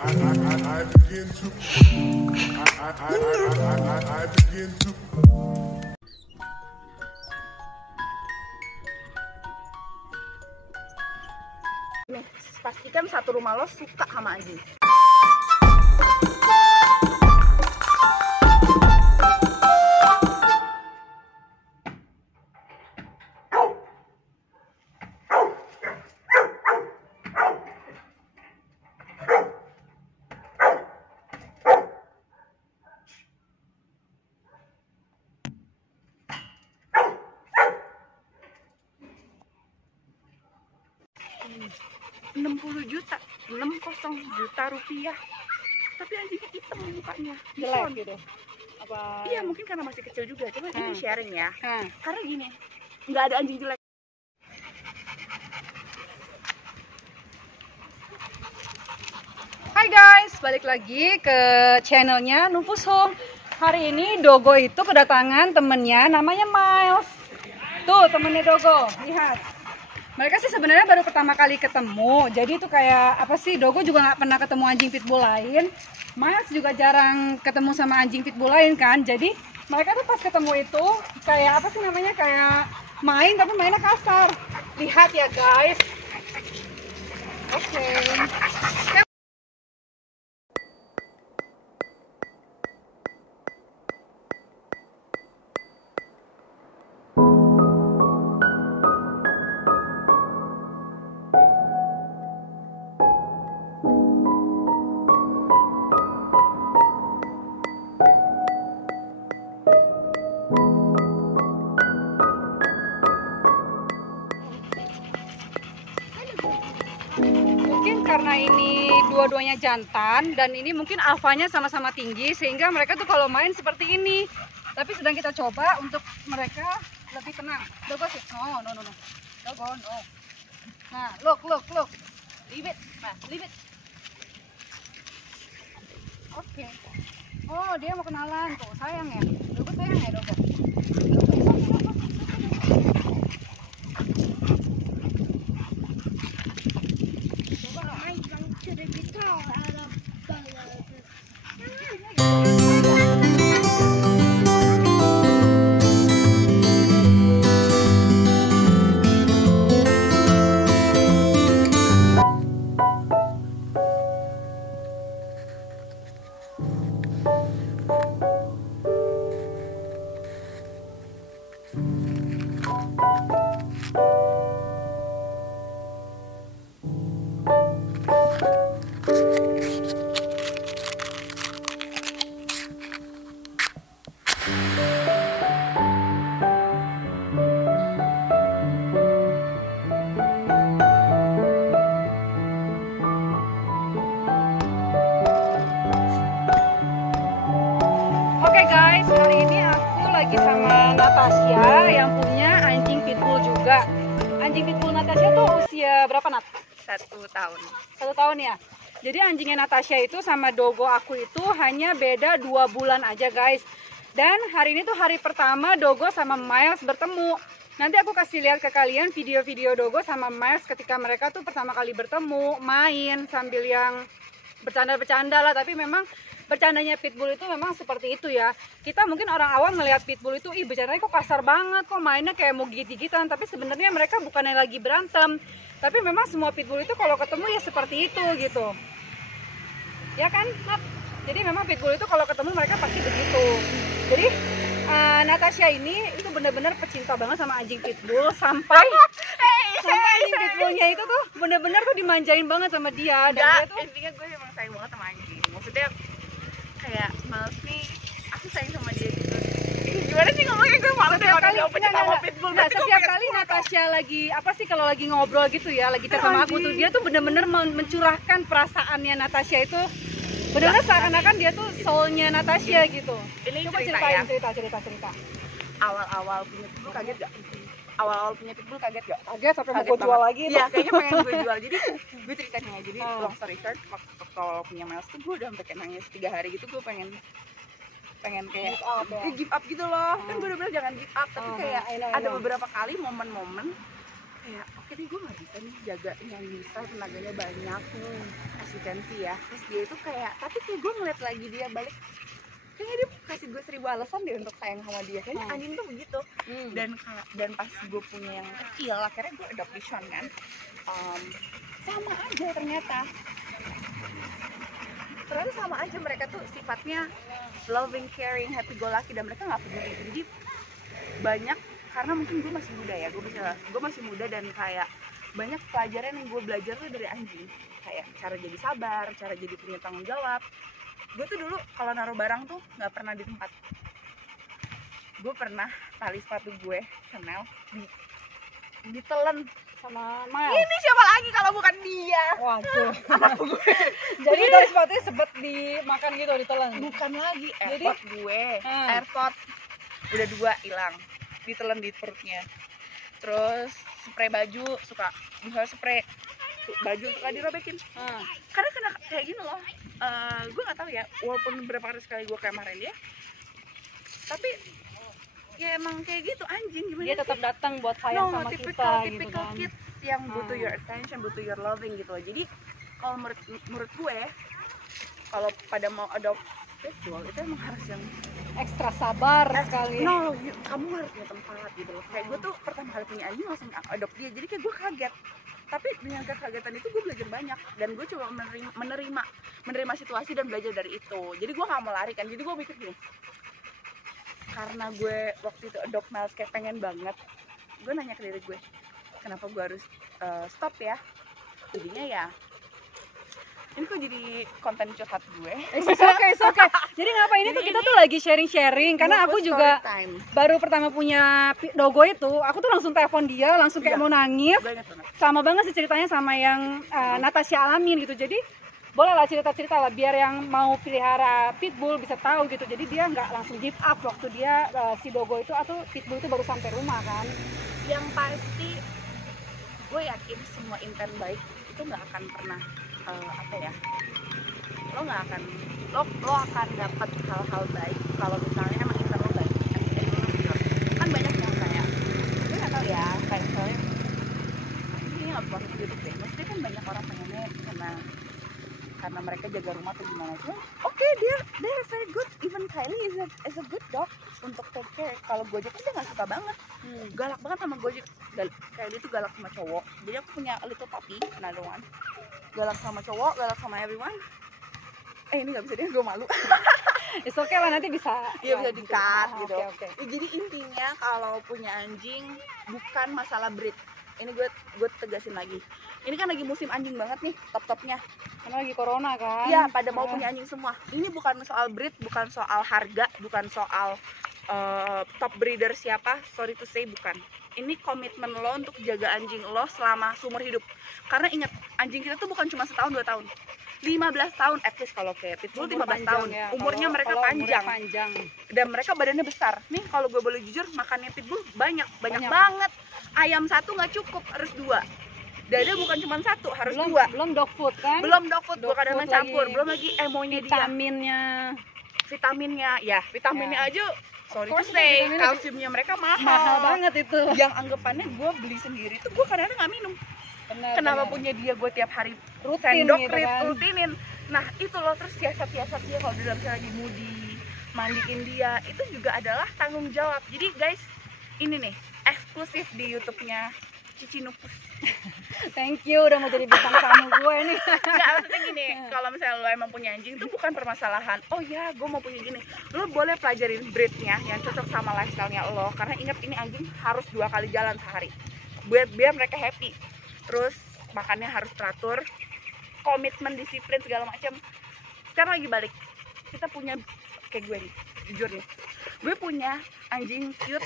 Nih, pastikan satu rumah lo suka sama anjing. $60 juta, 60 juta rupiah. Tapi anjingnya hitam mukanya. Jelek gitu. Apa? Iya, mungkin karena masih kecil juga. Coba ini sharing ya. Karena gini, nggak ada anjing jelek. Hai guys, balik lagi ke channelnya Numpus Home. Hari ini Dogo itu kedatangan temennya, namanya Miles. Tuh temennya Dogo, lihat. Mereka sih sebenarnya baru pertama kali ketemu. Jadi itu kayak apa sih? Dogo juga nggak pernah ketemu anjing pitbull lain. Miles juga jarang ketemu sama anjing pitbull lain kan. Jadi mereka tuh pas ketemu itu kayak apa sih namanya? Kayak main tapi mainnya kasar. Lihat ya guys. Oke. Karena ini dua-duanya jantan dan ini mungkin alfanya sama-sama tinggi sehingga mereka tuh kalau main seperti ini. Tapi sedang kita coba untuk mereka lebih tenang. Dogo sih, no. Dogo, no. Nah, look. Leave it, mas, leave it. Oke. Oh, dia mau kenalan tuh, sayang ya. Dogo sayang ya, Dogo. Oke guys, hari ini aku lagi sama Natasha yang punya anjing pitbull juga. Anjing pitbull Natasha tuh usia berapa, Nat? 1 tahun. 1 tahun ya. Jadi anjingnya Natasha itu sama Dogo aku itu hanya beda 2 bulan aja guys. Dan hari ini tuh hari pertama Dogo sama Miles bertemu. Nanti aku kasih lihat ke kalian video-video Dogo sama Miles ketika mereka tuh pertama kali bertemu, main sambil yang bercanda-bercanda lah. Tapi memang bercandanya pitbull itu memang seperti itu ya. Kita mungkin orang awam ngelihat pitbull itu, ih bercandanya kok kasar banget, kok mainnya kayak mau gigit-gigitan. Tapi sebenarnya mereka bukannya lagi berantem. Tapi memang semua pitbull itu kalau ketemu ya seperti itu gitu. Ya kan, Nat? Jadi memang pitbull itu kalau ketemu mereka pasti begitu. Jadi Natasha ini itu benar-benar pecinta banget sama anjing pitbull sampai anjing pitbullnya itu tuh benar-benar tuh dimanjain banget sama dia. Dan dia tuh intinya gue emang sayang banget sama anjing. Maksudnya kayak Miles nih, aku sayang sama dia gitu. Gimana sih ngomongnya, gue malu deh orang yang pecinta sama pitbull. Nah, setiap kali Natasha lagi apa sih kalau lagi ngobrol gitu ya, lagi chat sama aku tuh dia tuh bener-bener mencurahkan perasaannya Natasha itu. Bener-bener seakan-akan dia tuh soulnya Natasha gitu. Ini coba cerita ceritain ya. cerita. Awal-awal punya pitbull kaget gak? Awal-awal punya pitbull kaget gak? Kaget sampai mau Kaget gue jual banget. lagi. Iya, kayaknya pengen gue jual. Jadi gue ceritain ya. Jadi long story short, waktu kalau punya Miles tuh gue udah sampai kayak nangis 3 hari gitu. Gue pengen kayak give up gitu loh. Kan gue udah bilang jangan give up, tapi kayak ada beberapa kali momen-momen kayak akhirnya gue nggak bisa nih jaga yang bisa, tenaganya banyak, as you can see ya. Terus dia itu kayak, tapi kayak gue ngeliat lagi dia balik, kayaknya dia kasih gue 1000 alasan deh untuk sayang sama dia. Kayaknya anjing tuh begitu. Dan pas gue punya yang kecil, akhirnya gue adopt Bichon kan. Sama aja ternyata sama aja, mereka tuh sifatnya loving, caring, happy go lucky, dan mereka nggak peduli. Jadi banyak, karena mungkin gue masih muda ya, gue masih muda, dan kayak banyak pelajaran yang gue belajar tuh dari anjing, kayak cara jadi sabar, cara jadi punya tanggung jawab. Gue tuh dulu kalau naruh barang tuh nggak pernah di tempat. Gue pernah tali sepatu gue Chanel ditelen sama Miles. Ini siapa lagi kalau bukan dia? Waduh. Jadi tali sepatunya sebet dimakan gitu, ditelan. Bukan lagi, Jadi AirPod gue, AirPod udah 2 hilang, ditelen di perutnya. Terus spray baju, suka spray baju suka dirobekin. Karena kena kayak gini loh. Gue nggak tahu ya, walaupun beberapa kali gue kayak marahin dia, tapi ya emang kayak gitu anjing, gimana dia tetap datang buat sayang sama kita gitu kan. Kids yang butuh your attention, butuh your loving gitu loh. Jadi kalau menurut gue, kalau pada mau adopt pitbull itu emang harus yang ekstra sabar sekali. Kamu harus punya tempat gitu loh. Kayak gue tuh pertama kali punya anjing langsung adopt dia, jadi kayak gue kaget. Tapi dengan kekagetan itu gue belajar banyak, dan gue coba menerima situasi dan belajar dari itu. Jadi gue nggak mau lari kan. Jadi gue mikir gini, karena gue waktu itu adopt Miles kayak pengen banget, gue nanya ke diri gue, kenapa gue harus stop ya? Jadinya ya ini kok jadi konten curhat gue. Oke. Jadi ngapain ini tuh, kita tuh lagi sharing karena aku juga baru pertama punya dogo itu, aku tuh langsung telepon dia, langsung kayak mau nangis. Sama banget sih ceritanya sama yang Natasha alamin gitu. Jadi boleh lah cerita lah biar yang mau pelihara pitbull bisa tahu gitu. Jadi dia nggak langsung give up waktu dia si dogo itu atau pitbull itu baru sampai rumah kan. Yang pasti gue yakin semua intent baik itu nggak akan pernah lo akan dapat hal-hal baik kalau misalnya emang intent lo baik. Kan banyak yang kayak, gue nggak tahu ya, kayak misalnya ini nggak buat gitu deh. Maksudnya kan banyak orang pengennya karena mereka jaga rumah atau gimana. Cuma oke, they're very good. Even Kylie is a good dog untuk take care. Kalau Gojek kan dia nggak suka banget, galak banget sama Gojek. Kayak dia tuh galak sama cowok. Jadi aku punya little puppy, another one, galak sama cowok, galak sama everyone. Ini nggak bisa deh, gue malu. It's okay lah, nanti bisa bisa di-cut gitu. Okay. Jadi intinya kalau punya anjing bukan masalah breed. Ini gue tegasin lagi. Ini kan lagi musim anjing banget nih, top-topnya. Karena lagi corona kan. Iya, pada mau punya anjing semua. Ini bukan soal breed, bukan soal harga, bukan soal top breeder siapa, sorry to say, bukan. Ini komitmen lo untuk jaga anjing lo selama seumur hidup. Karena ingat, anjing kita tuh bukan cuma setahun 2 tahun, 15 tahun at least. Kalau kayak pitbull 15 tahun ya. Umurnya mereka panjang. Dan mereka badannya besar. Nih kalau gue boleh jujur, makannya pitbull banyak banget. Ayam 1 nggak cukup, harus 2. Dada bukan cuma 1, harus 2. Belum dog food kan? Belum dog food, gue kadang-kadang campur. Belum lagi emonya vitaminnya aja. Sorry to say, kalsiumnya mereka mahal banget itu. Yang anggapannya gue beli sendiri tuh gue kadang-kadang nggak minum. Kenapa punya dia gue tiap hari sendok gitu kan? Rutinin. Nah itu loh, terus siasat dia kalau di dalam lagi moody, mandiin dia, itu juga adalah tanggung jawab. Jadi guys, ini nih eksklusif di YouTube-nya Cici Nupus. Thank you udah mau jadi bintang tamu gue nih. Nggak, maksudnya gini, kalau misalnya lo emang punya anjing itu bukan permasalahan, oh ya gue mau punya gini. Lo boleh pelajarin breednya yang cocok sama lifestyle-nya lo. Karena ingat, ini anjing harus 2 kali jalan sehari biar mereka happy. Terus makannya harus teratur, komitmen, disiplin, segala macam. Sekarang lagi balik, kita punya kayak gue nih, jujur nih, gue punya anjing cute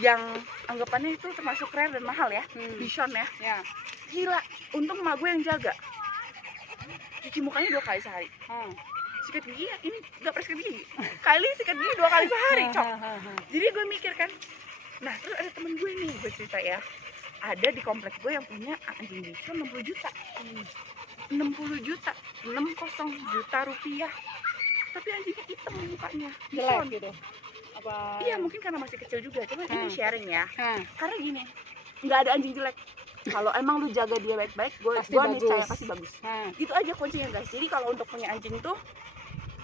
yang anggapannya itu termasuk rare dan mahal ya, Bichon ya. Gila, untung emak gue yang jaga. Cuci mukanya 2 kali sehari. Sikat gigi ya, ini gak pernah sikat gigi. Kylie sikat gigi 2 kali sehari, cok. Jadi gue mikir kan, nah terus ada temen gue nih, gue cerita ya, ada di komplek gue yang punya anjing Bichon 60 juta. 60 juta rupiah. Tapi anjingnya hitam mukanya, jelek gitu. Iya, mungkin karena masih kecil juga, cuma ini sharing ya. Karena gini, nggak ada anjing jelek. Kalau emang lu jaga dia baik-baik, gue Pasti niscaya bagus. pasti bagus. Nah, Gitu aja kuncinya guys. Jadi kalau untuk punya anjing tuh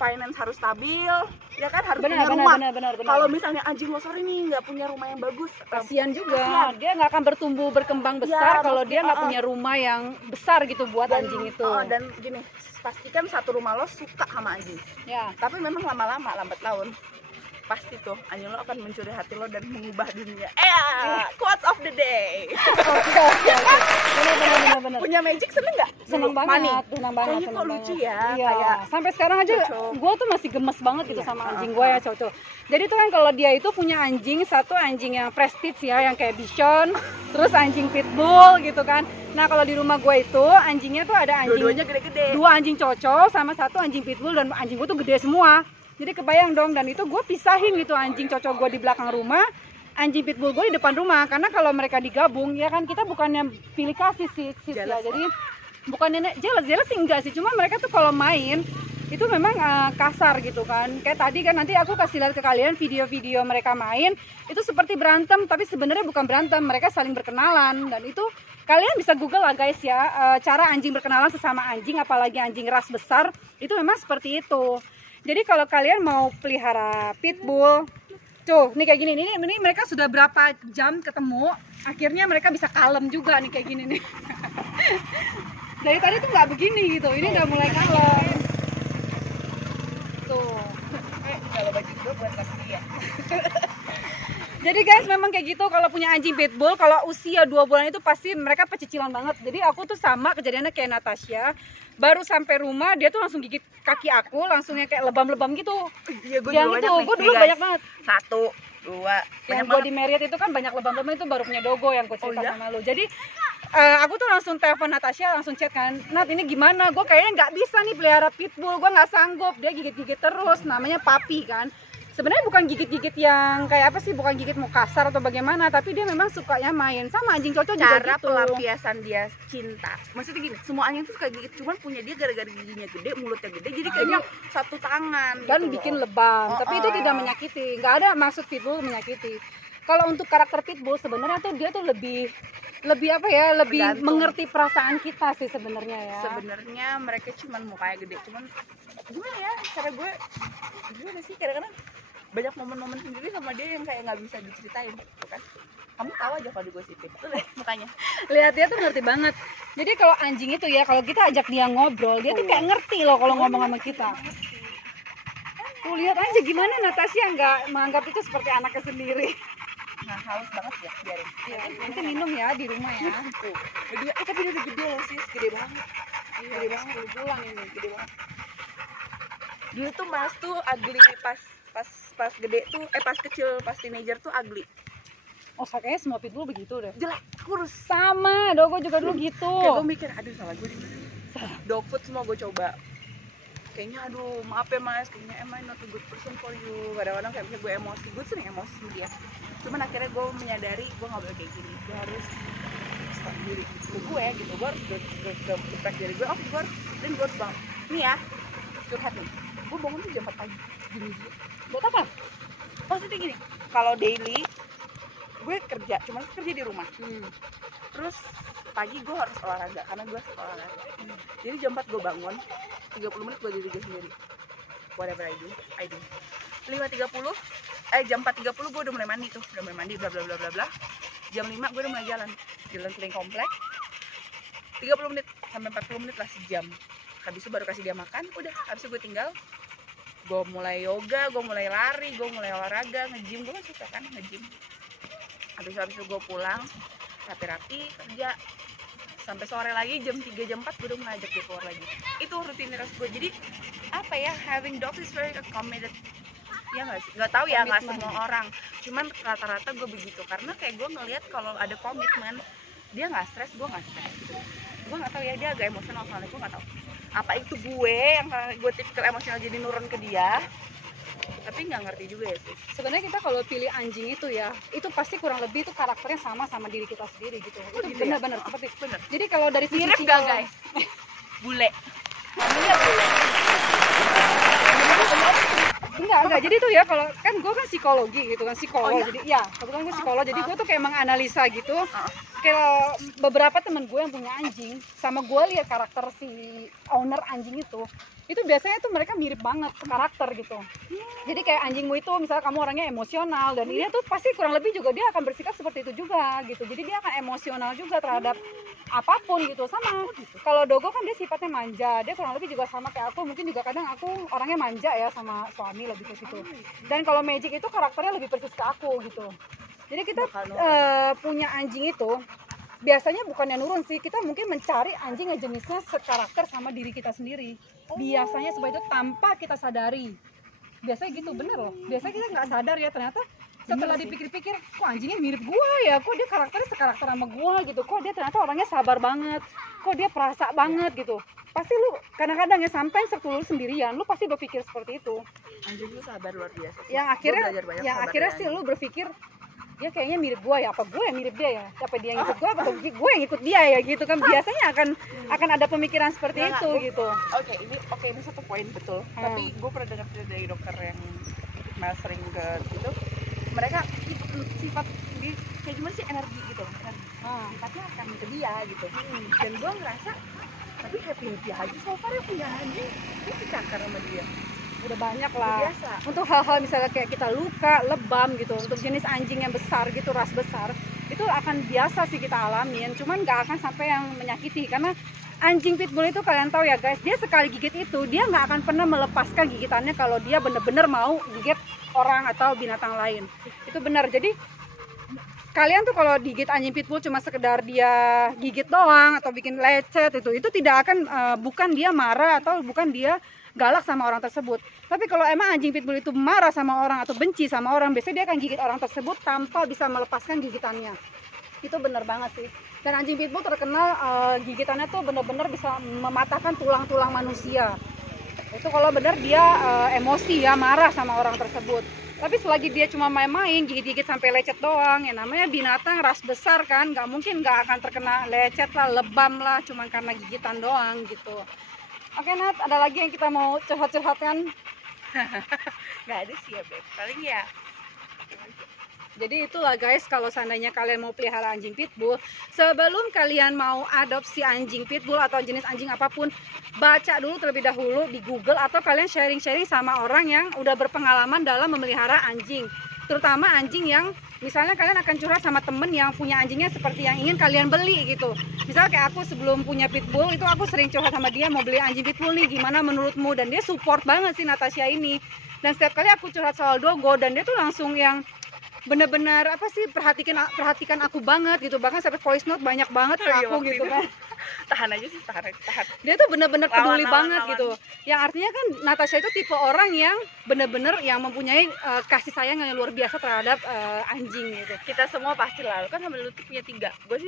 finance harus stabil, ya kan, harus punya rumah. benar. Kalau misalnya anjing lo sorry nih nggak punya rumah yang bagus, Kasihan juga, kasihan. dia nggak akan bertumbuh berkembang besar Ya, kalau dia nggak maksudnya, punya rumah yang besar gitu buat anjing itu. dan gini, pastikan satu rumah lo suka sama anjing. Ya, Tapi memang lama-lama, lambat laun, pasti tuh anjing lo akan mencuri hati lo dan mengubah dunia. Quotes of the day. oke. Benar. Punya magic seneng nggak? Seneng Dulu, banget, Mani. seneng banget. Kayaknya kok lucu ya, Iya. kayak Sampai sekarang aja Coco. gue tuh masih gemes banget gitu Iya, sama anjing gue ya, Coco. Jadi tuh kan kalau dia itu punya anjing, satu anjing yang prestige ya, yang kayak Bichon, terus anjing pitbull gitu kan. Nah kalau di rumah gue itu anjingnya tuh ada anjing, Dua-duanya gede-gede. 2 anjing Coco sama 1 anjing pitbull, dan anjing gue tuh gede semua. Jadi kebayang dong, dan itu gue pisahin gitu anjing Coco gue di belakang rumah, anjing pitbull gue di depan rumah. Karena kalau mereka digabung ya kan, kita bukannya pilih kasih sih ya. Jealous. Jadi bukannya jelas sih, enggak sih, cuma mereka tuh kalau main itu memang kasar gitu kan. Kayak tadi kan, nanti aku kasih lihat ke kalian video-video mereka main, itu seperti berantem tapi sebenarnya bukan berantem, mereka saling berkenalan. Dan itu kalian bisa google lah guys ya, cara anjing berkenalan sesama anjing, apalagi anjing ras besar, itu memang seperti itu. Jadi kalau kalian mau pelihara pitbull, tuh nih kayak gini, ini mereka sudah berapa jam ketemu, akhirnya mereka bisa kalem juga nih kayak gini nih. Dari tadi tuh nggak begini gitu, ini udah mulai kalem. Tuh. Kalau baju gue buat laki dia. Jadi guys, memang kayak gitu kalau punya anjing pitbull, kalau usia 2 bulan itu pasti mereka pecicilan banget. Jadi aku tuh sama kejadiannya kayak Natasha, baru sampai rumah dia tuh langsung gigit kaki aku, langsungnya kayak lebam-lebam gitu. Iya, gue Yang juga itu, banyak nih. gue dulu Nih, banyak guys. banget. 1, 2, Yang banyak gue banget. di Marriott itu kan banyak lebam-lebam, itu baru punya Dogo yang gue cerita Oh, iya? sama lu. Jadi aku tuh langsung telepon Natasha, langsung chat kan, Nat ini gimana, gue kayaknya nggak bisa nih pelihara pitbull, gue nggak sanggup, dia gigit-gigit terus, namanya papi kan. Sebenarnya bukan gigit-gigit yang kayak apa sih, bukan gigit mau kasar atau bagaimana, tapi dia memang sukanya main sama anjing Coco juga Cara gitu. pelampiasan dia cinta. Maksudnya gini, semua anjing tuh suka gigit, cuman punya dia gara-gara giginya gede, mulutnya gede, jadi kayaknya satu tangan Dan gitu bikin loh. lebam, tapi itu Oh. tidak menyakiti, nggak ada maksud pitbull menyakiti. Kalau untuk karakter pitbull sebenarnya tuh dia tuh lebih apa ya, lebih Tergantung. mengerti perasaan kita sih sebenarnya ya. Sebenarnya mereka cuman mukanya gede, cuman gimana ya, cara gue gimana sih, kadang-kadang banyak momen-momen sendiri sama dia yang kayak nggak bisa diceritain gitu kan. Kamu tahu aja kalau digosipin tuh lihat mukanya. Lihat dia tuh ngerti banget. Jadi kalau anjing itu ya, kalau kita ajak dia ngobrol, dia tuh kayak ngerti loh kalau ngomong sama kita. Tuh lihat aja gimana Natasha nggak menganggap itu seperti anaknya sendiri. Nah, haus banget ya, biarin. Ya, nanti minum ya di rumah ya. Tuh, dia, tapi dia udah gede loh sis, gede banget. Gede banget, 10 bulan ini. Gede banget. Dulu tuh Mas tuh ugly pas gede tuh, pas kecil, pas teenager tuh ugly. Oh, kayaknya semua pitbull begitu deh. Jelek, kurus. Sama, Dogo juga dulu gitu. Kayak gue mikir, aduh salah gue nih. Dog food semua gue coba. Kayaknya aduh maaf ya Mas, kayaknya am I not a good person for you. Kadang-kadang kayak misalnya gue emosi, gue sering emosi sama dia. Cuman akhirnya gue menyadari gue gak boleh kayak gini. Gue harus stop diri gue gitu. Gue harus protect diri gue. Oke, gue harus, dan gue harus bangun. Nih ya, curhat nih. Gue bangun tuh jam 4 pagi. Gini gitu. Buat apa? Maksudnya gini, kalau daily gue kerja, cuman kerja di rumah. Terus pagi gue harus olahraga karena gue suka olahraga. Jadi jam 4 gue bangun, 30 menit gue diri gue sendiri. Whatever I do. 5.30, jam 4.30 gue udah mulai mandi tuh, udah mulai mandi bla bla bla bla bla. Jam 5 gue udah mulai jalan keliling komplek. 30 menit sampai 40 menit lah, sejam. Habis itu baru kasih dia makan, udah habis itu gue tinggal. Gue mulai yoga, gue mulai lari, gue mulai olahraga, nge-gym, gue kan suka kan nge-gym. Habis itu gue pulang, rapi-rapi, kerja. Sampai sore lagi, jam 3, jam 4 gue udah mulai ajak dia keluar lagi. Itu rutinitas gue. Jadi, apa ya, having dogs is very committed. Ya nggak sih? Nggak tahu ya, nggak semua orang. Cuman rata-rata gue begitu. Karena kayak gue ngelihat kalau ada komitmen, dia nggak stres, gue nggak stres. Gue nggak tahu ya, dia agak emosional soalnya, gue nggak tahu. Apa itu gue yang gue tipikal emosional jadi nurun ke dia? Tapi nggak ngerti juga ya sih. Sebenarnya kita kalau pilih anjing itu ya, itu pasti kurang lebih itu karakternya sama diri kita sendiri gitu. Itu gitu ya? benar-benar seperti. Bener. Jadi kalau dari sisi Mirip gak guys? Bule. Mirip bule. Enggak. Jadi tuh ya, kalau kan gue kan psikologi gitu kan, psikolog. Jadi ya, kebetulan gue psikolog. Jadi gue tuh kayak menganalisa gitu. kalau beberapa temen gue yang punya anjing, sama gue lihat karakter si owner anjing itu biasanya tuh mereka mirip banget karakter gitu. Jadi kayak anjingmu itu misalnya kamu orangnya emosional dan dia tuh pasti kurang lebih juga dia akan bersikap seperti itu juga gitu. Jadi dia akan emosional juga terhadap apapun gitu. Sama kalau Dogo kan dia sifatnya manja, dia kurang lebih juga sama kayak aku. Mungkin juga kadang aku orangnya manja ya sama suami, lebih ke situ. Dan kalau Magic itu karakternya lebih persis ke aku gitu. Jadi kita punya anjing itu biasanya bukannya nurun sih, kita mungkin mencari anjing yang jenisnya sekarakter sama diri kita sendiri. Biasanya seperti itu tanpa kita sadari. Biasanya gitu, bener loh. Biasanya kita nggak sadar ya, ternyata setelah dipikir-pikir, kok anjingnya mirip gua ya, kok dia karakternya sekarakter sama gua gitu, kok dia ternyata orangnya sabar banget, kok dia perasa banget gitu. Pasti lu kadang-kadang ya sampai lu sendirian, lu pasti berpikir seperti itu. Anjing lu sabar luar biasa sih. Yang akhirnya sih lu berpikir dia kayaknya mirip gua ya, apa gue yang mirip dia ya, apa dia yang ikut gua atau gue yang ikut dia ya gitu kan. Biasanya akan ada pemikiran seperti itu gitu. Ini satu poin betul. Tapi gue pernah dengar dari dokter yang sering ke itu, mereka sifat di kayak gimana sih, energi gitu loh, sifatnya akan ke dia gitu. Dan gue ngerasa tapi happy aja so far ya punya anjing, dia cakar sama dia. Udah banyak lah. Biasa. Untuk hal-hal misalnya kayak kita luka, lebam gitu, untuk jenis anjing yang besar gitu, ras besar, itu akan biasa sih kita alamin, cuman nggak akan sampai yang menyakiti. Karena anjing pitbull itu kalian tahu ya guys, dia sekali gigit itu dia nggak akan pernah melepaskan gigitannya kalau dia bener-bener mau gigit orang atau binatang lain. Itu benar. Jadi kalian tuh kalau gigit anjing pitbull cuma sekedar dia gigit doang atau bikin lecet, itu tidak akan bukan dia marah atau bukan dia galak sama orang tersebut. Tapi kalau emang anjing pitbull itu marah sama orang atau benci sama orang, biasanya dia akan gigit orang tersebut tanpa bisa melepaskan gigitannya. Itu benar banget sih. Dan anjing pitbull terkenal gigitannya tuh benar-benar bisa mematahkan tulang-tulang manusia. Itu kalau benar dia emosi ya, marah sama orang tersebut. Tapi selagi dia cuma main-main, gigit-gigit sampai lecet doang, ya namanya binatang ras besar kan, nggak mungkin nggak akan terkena lecet lah, lebam lah, cuma karena gigitan doang gitu. Oke Nat, ada lagi yang kita mau curhat-curhatkan? Nggak ada sih ya Beb, paling ya. Jadi itulah guys, kalau seandainya kalian mau pelihara anjing pitbull, sebelum kalian mau adopsi anjing pitbull atau jenis anjing apapun, baca dulu terlebih dahulu di Google atau kalian sharing-sharing sama orang yang udah berpengalaman dalam memelihara anjing. Terutama anjing yang misalnya kalian akan curhat sama temen yang punya anjingnya seperti yang ingin kalian beli gitu. Misalnya kayak aku sebelum punya pitbull itu aku sering curhat sama dia, mau beli anjing pitbull nih gimana menurutmu, dan dia support banget sih Natasha ini. Dan setiap kali aku curhat soal Dogo, dan dia tuh langsung yang bener-bener apa sih perhatikan aku banget gitu, bahkan sampai voice note banyak banget ke aku gitu kan. Tahan aja sih, tahan. Dia tuh bener-bener peduli banget gitu. Yang artinya kan Natasha itu tipe orang yang bener-bener yang mempunyai kasih sayang yang luar biasa terhadap anjing gitu. Kita semua pasti lah, kan sambil lu punya 3. Gue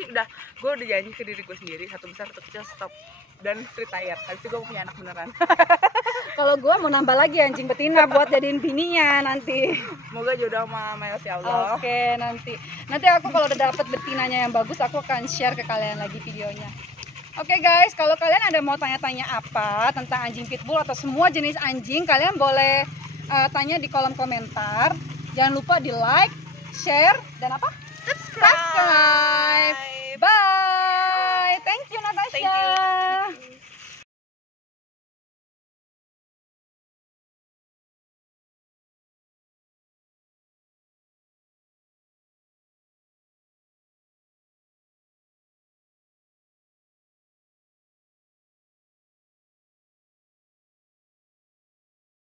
udah janji ke diri gue sendiri, 1 besar 1 kecil stop dan retire. Habis itu gue punya anak beneran. Kalau gue mau nambah lagi anjing betina buat jadiin bininya nanti. Semoga jodoh sama Miles ya Allah. Oke, nanti aku kalau udah dapet betinanya yang bagus, aku akan share ke kalian lagi videonya. Oke guys, kalau kalian ada mau tanya-tanya apa tentang anjing pitbull atau semua jenis anjing, kalian boleh tanya di kolom komentar. Jangan lupa di like, share, dan apa? Subscribe. Bye. Thank you Natasha. Thank you.